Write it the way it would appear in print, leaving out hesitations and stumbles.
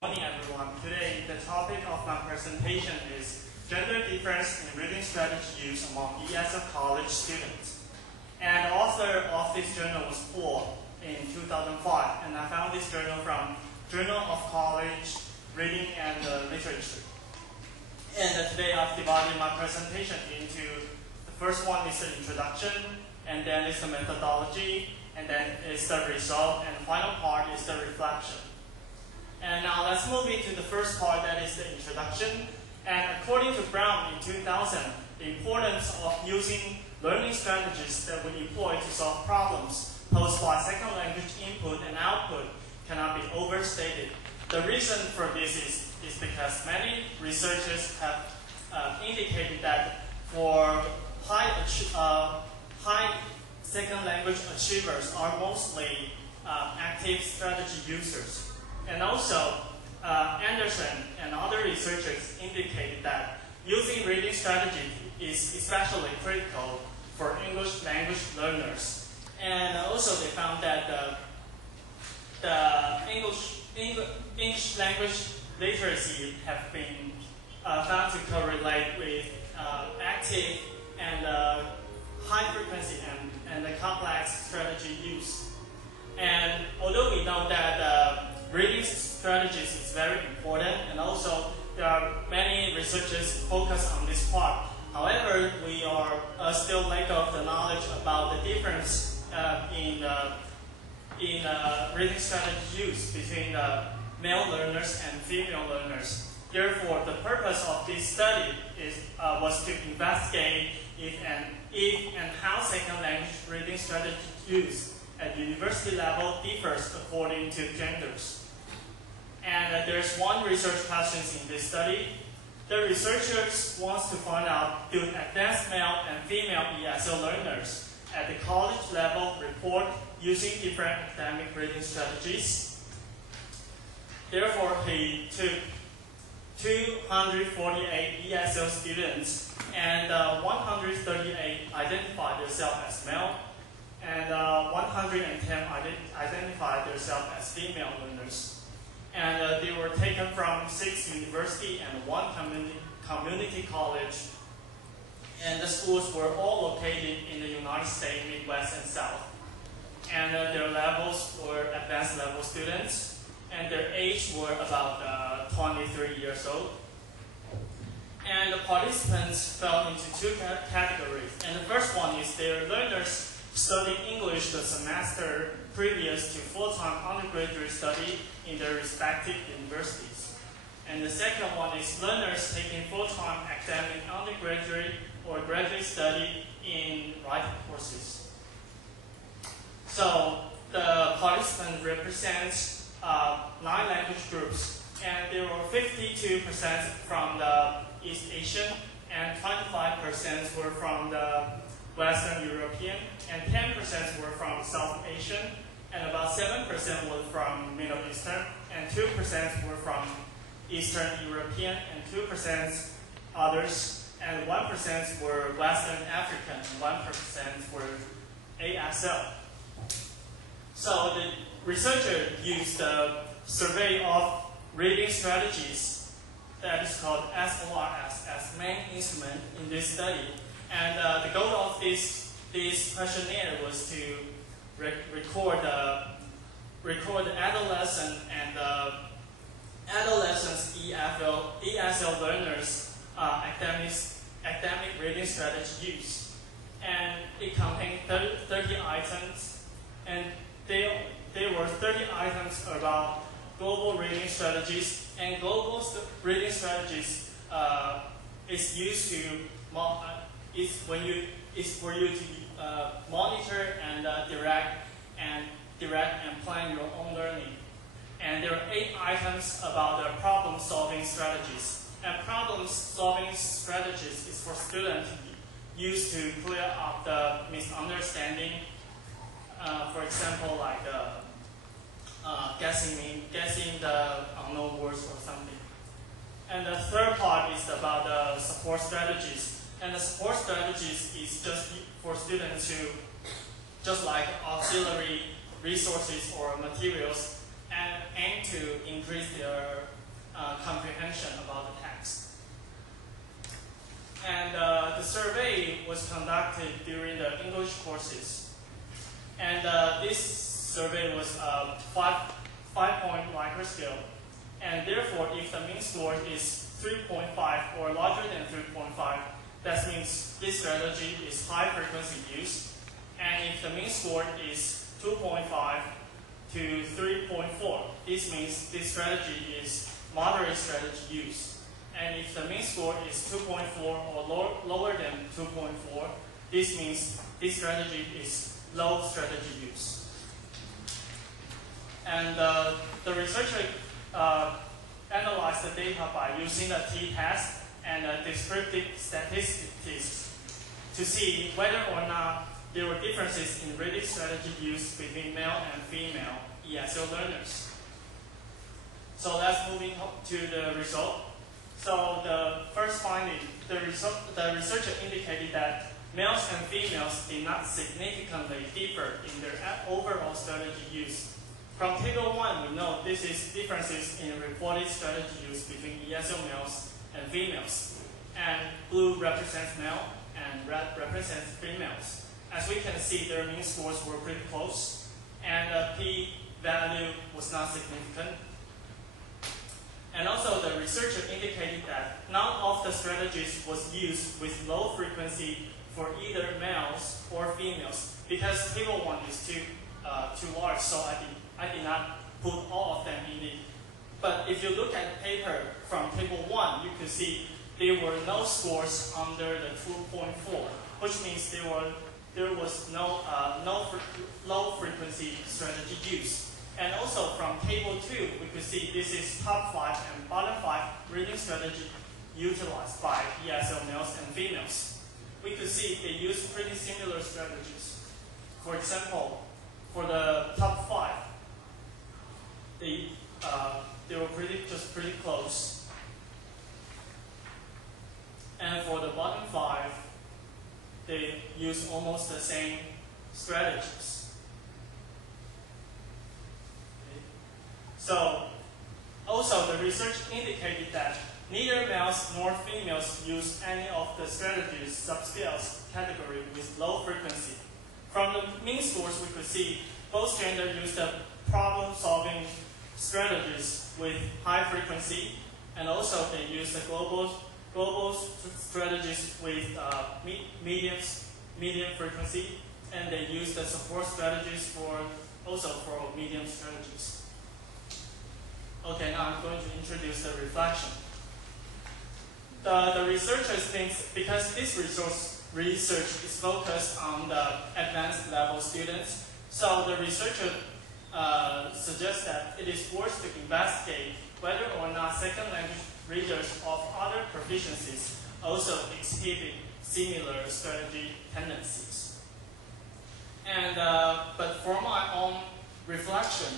Morning, everyone. Today, the topic of my presentation is gender difference in reading strategy use among ESL college students. And the author of this journal was Paul in 2005, and I found this journal from Journal of College Reading and Literature. And today I've divided my presentation into the first one is the introduction, and then is the methodology, and then is the result, and the final part is the reflection. And now let's move into the first part, that is the introduction. And according to Brown in 2000, the importance of using learning strategies that we employ to solve problems posed by second language input and output cannot be overstated. The reason for this is because many researchers have indicated that for high second language achievers are mostly active strategy users. And also, Anderson and other researchers indicated that using reading strategy is especially critical for English language learners. And also they found that the English language literacy have been found to correlate with active and high frequency and the complex strategy use. And although we know that reading strategies is very important, and also there are many researchers focus on this part. However, we are still lack of the knowledge about the difference in reading strategy use between male learners and female learners. Therefore, the purpose of this study was to investigate if and how second language reading strategy use at university level differs according to genders. And there's one research question in this study. The researchers want to find out, do advanced male and female ESL learners at the college level report using different academic reading strategies? Therefore, he took 248 ESL students, and 138 identified themselves as male, and 110 identified themselves as female learners. And they were taken from 6 universities and 1 community college. And the schools were all located in the United States, Midwest and South. And their levels were advanced level students, and their age were about 23 years old. And the participants fell into 2 categories. And the first one is their learners studying English the semester previous to full-time undergraduate study in their respective universities. And the second one is learners taking full-time academic undergraduate or graduate study in writing courses. So the participant represents 9 language groups, and there were 52% from the East Asian, and 25% were from the Western European, and 10% were from South Asian, and about 7% were from Middle Eastern, and 2% were from Eastern European, and 2% others, and 1% were Western African, and 1% were ASL. So the researcher used the survey of reading strategies that is called SORS as main instrument in this study. And the goal of this questionnaire was to record the adolescent and adolescents ESL learners academic reading strategy use. And it contained 30 items, and there were 30 items about global reading strategies, and global reading strategies is used to is for you to monitor and direct and plan your own learning. And there are 8 items about the problem-solving strategies. And problem-solving strategies is for students to use to clear up the misunderstanding. For example, like guessing the unknown words or something. And the third part is about the support strategies. And the support strategies is just for students to, just like auxiliary resources or materials, and aim to increase their comprehension about the text. And the survey was conducted during the English courses. And this survey was a 5-point Likert scale. And therefore, if the mean score is 3.5 or larger than 3.5, that means this strategy is high frequency use. And if the mean score is 2.5 to 3.4, this means this strategy is moderate strategy use. And if the mean score is 2.4 or lower than 2.4, this means this strategy is low strategy use. And the researcher analyzed the data by using the t-test and descriptive statistics to see whether or not there were differences in reading strategy used between male and female ESL learners. So let's move to the result. So the first finding, the researcher indicated that males and females did not significantly differ in their overall strategy use. From Table 1, we know this is differences in reported strategy use between ESL males and females. And blue represents male and red represents females. As we can see, their mean scores were pretty close, and the p-value was not significant. And also, the researcher indicated that none of the strategies was used with low frequency for either males or females, because Table 1 is too large, so I did not put all of them in it. But if you look at the paper from Table 1, you can see there were no scores under the 2.4, which means there was no low frequency strategy use. And also from Table 2, we could see this is top 5 and bottom 5 reading strategy utilized by ESL males and females. We could see they use pretty similar strategies. For example, for the top 5, they were pretty close. And for the bottom 5, they use almost the same strategies. Okay. So, also the research indicated that neither males nor females use any of the strategies subscales category with low frequency. From the mean scores, we could see both genders use the problem-solving strategies with high frequency, and also they use the global strategies with medium frequency, and they use the support strategies for medium strategies. Okay, now I'm going to introduce the reflection. The researchers think because this research is focused on the advanced level students, so the researcher suggests that it is worth to investigate whether or not second language readers of other proficiencies also exhibit similar strategy tendencies. And but for my own reflection,